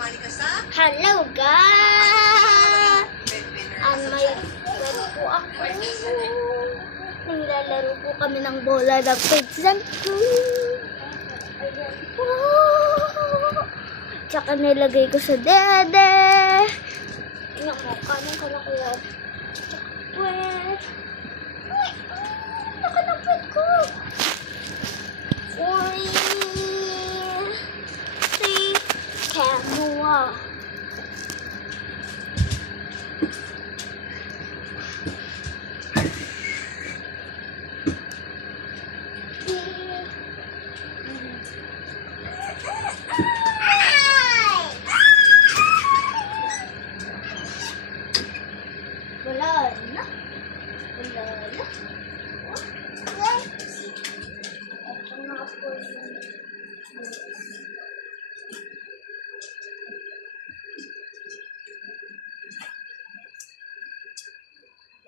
Hello guys! May friend po ako. Naglalaro po kami ng bola ng pinsan ko. Wow! Tsaka nilagay ko sa dede. Tingnan mo, kanin ka na kuya. Pwet. Uy! Nakanapit ko. 3 camera. Wala na. Wala na. Ito na po yung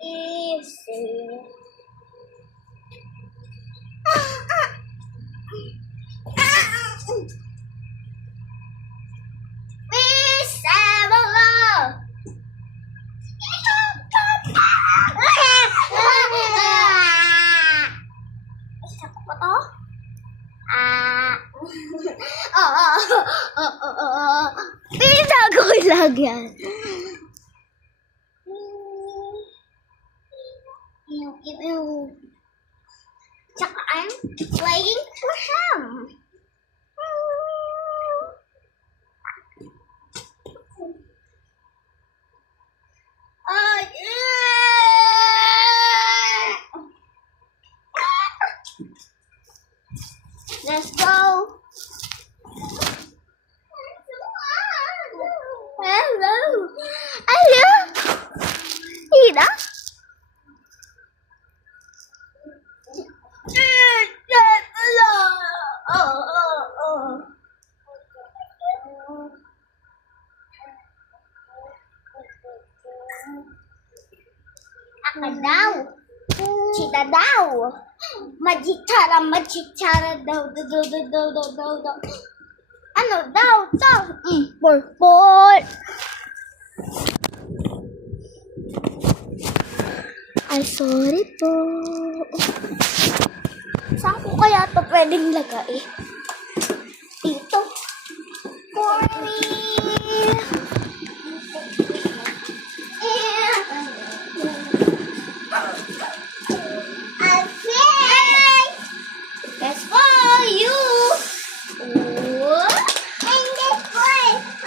easy. Pinago ko lang yan. Tsaka I'm playing for him. Let's go. Hello. Hello. Ida. Ako daw. Chita daw. Magicara daw. Ano daw? Purple. Ay, sorry po. Saan ko kaya ito pwedeng lagay? Dito. For me.